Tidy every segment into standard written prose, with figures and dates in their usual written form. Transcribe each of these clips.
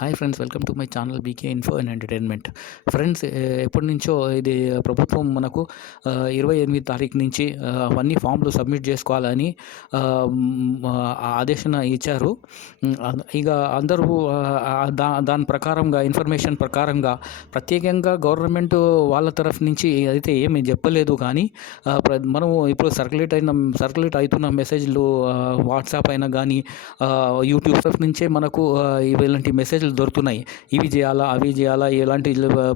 Hi friends, welcome to my channel BK info and entertainment. Friends, ఎప్పటి నుంచో ఇది ప్రభుత్వం మనకు 28 తారీఖు నుంచి అవన్నీ ఫామ్లు సబ్మిట్ చేసుకోవాలని ఆదేశన ఇచ్చారు. ఇక అందరూ దాని ప్రకారంగా ఇన్ఫర్మేషన్ ప్రకారంగా ప్రత్యేకంగా గవర్నమెంట్ వాళ్ళ తరఫు నుంచి అయితే ఏమి చెప్పలేదు. కానీ మనము ఇప్పుడు సర్క్యులేట్ అవుతున్న మెసేజ్లు వాట్సాప్ అయినా కానీ యూట్యూబ్ తరఫు నుంచే మనకు ఇలాంటి మెసేజ్లు దొరుకుతున్నాయి. ఇవి చేయాలా, అవి చేయాలా, ఎలాంటి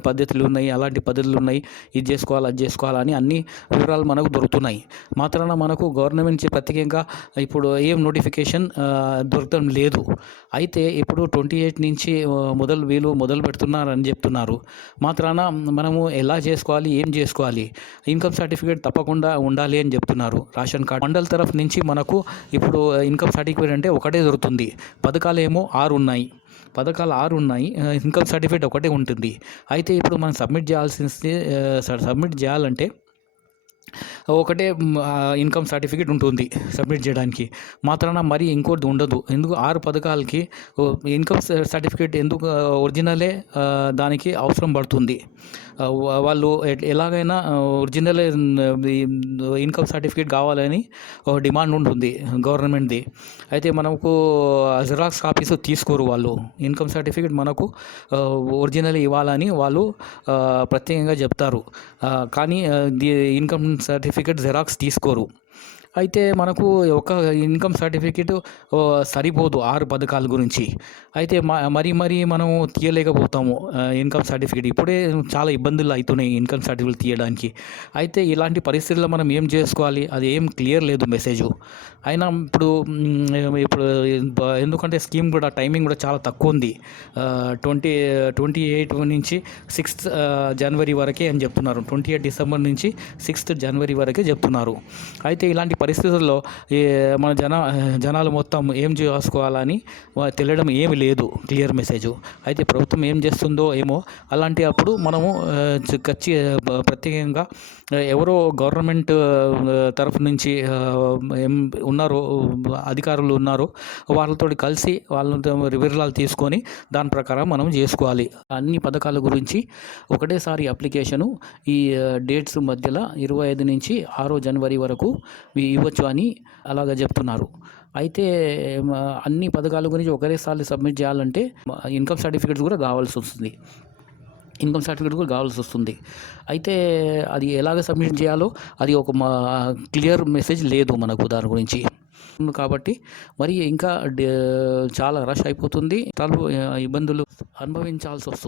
పద్ధతులు ఉన్నాయి, అలాంటి పద్ధతులు ఉన్నాయి, ఇది చేసుకోవాలా, అది చేసుకోవాలా అని అన్ని వివరాలు మనకు దొరుకుతున్నాయి. మాత్రాన మనకు గవర్నమెంట్ నుంచి ప్రత్యేకంగా ఇప్పుడు ఏం నోటిఫికేషన్ దొరకడం లేదు. అయితే ఇప్పుడు 28 నుంచి మొదలు పెడుతున్నారని చెప్తున్నారు. మాత్రాన మనము ఎలా చేసుకోవాలి, ఏం చేసుకోవాలి, ఇన్కమ్ సర్టిఫికేట్ తప్పకుండా ఉండాలి అని చెప్తున్నారు. రేషన్ కార్డ్ మండల్ తరఫు నుంచి మనకు ఇప్పుడు ఇన్కమ్ సర్టిఫికేట్ అంటే ఒకటే దొరుకుతుంది. పథకాలు ఏమో 6 ఉన్నాయి. ఇన్కమ్ సర్టిఫికేట్ ఒకటే ఉంటుంది. అయితే ఇప్పుడు మనం సబ్మిట్ చేయాలంటే ఒకటే ఇన్కమ్ సర్టిఫికేట్ ఉంటుంది సబ్మిట్ చేయడానికి. మాత్రాన మరి ఇంకోటి ఉండదు. ఎందుకు 6 పథకాలకి ఇన్కమ్ సర్టిఫికేట్ ఎందుకు ఒరిజినలే దానికి అవసరం పడుతుంది. వాళ్ళు ఎలాగైనా ఒరిజినల్ ఇన్కమ్ సర్టిఫికేట్ కావాలని డిమాండ్ ఉంటుంది గవర్నమెంట్ది. అయితే మనకు జిరాక్స్ కాపీస్ తీసుకోరు వాళ్ళు. ఇన్కమ్ సర్టిఫికేట్ మనకు ఒరిజినల్ ఇవ్వాలని వాళ్ళు ప్రత్యేకంగా చెప్తారు. కానీ ఇన్కమ్ సర్టిఫికేట్ జిరాక్స్ తీసుకోరు. అయితే మనకు ఒక ఇన్కమ్ సర్టిఫికేట్ సరిపోదు 6 పథకాల గురించి. అయితే మరీ మనము తీయలేకపోతాము ఇన్కమ్ సర్టిఫికేట్. ఇప్పుడే చాలా ఇబ్బందులు అవుతున్నాయి ఇన్కమ్ సర్టిఫికేట్ తీయడానికి. అయితే ఇలాంటి పరిస్థితుల్లో మనం ఏం చేసుకోవాలి, అది ఏం క్లియర్ లేదు మెసేజు. అయినా ఇప్పుడు ఎందుకంటే స్కీమ్ కూడా టైమింగ్ కూడా చాలా తక్కువ ఉంది. 28 నుంచి 6th జనవరి వరకే అని చెప్తున్నారు. 28 డిసెంబర్ నుంచి 6th జనవరి వరకే చెప్తున్నారు. అయితే ఇలాంటి పరిస్థితుల్లో మన జనాలు మొత్తం ఏం చేసుకోవాలని తెలియడం ఏమి లేదు క్లియర్ మెసేజ్. అయితే ప్రభుత్వం ఏం చేస్తుందో ఏమో. అలాంటి అప్పుడు మనము ప్రత్యేకంగా ఎవరో గవర్నమెంట్ తరఫు నుంచి ఉన్నారో అధికారులు ఉన్నారో వాళ్ళతో కలిసి వాళ్ళతో వివరాలు తీసుకొని దాని ప్రకారం మనం చేసుకోవాలి. అన్ని పథకాల గురించి ఒకటేసారి అప్లికేషను ఈ డేట్స్ మధ్యలో 25 నుంచి 6 జనవరి వరకు ఇవ్వచ్చు అని అలాగ చెప్తున్నారు. అయితే అన్ని పథకాల గురించి ఒకటేసారి సబ్మిట్ చేయాలంటే ఇన్కమ్ సర్టిఫికేట్స్ కూడా కావాల్సి వస్తుంది. అయితే అది ఎలాగ సబ్మిట్ చేయాలో అది ఒక క్లియర్ మెసేజ్ లేదు మనకు దాని గురించి. కాబట్టి మరి ఇంకా చాలా రష్ అయిపోతుంది. ఇబ్బందులు అనుభవించాల్సి వస్తుంది.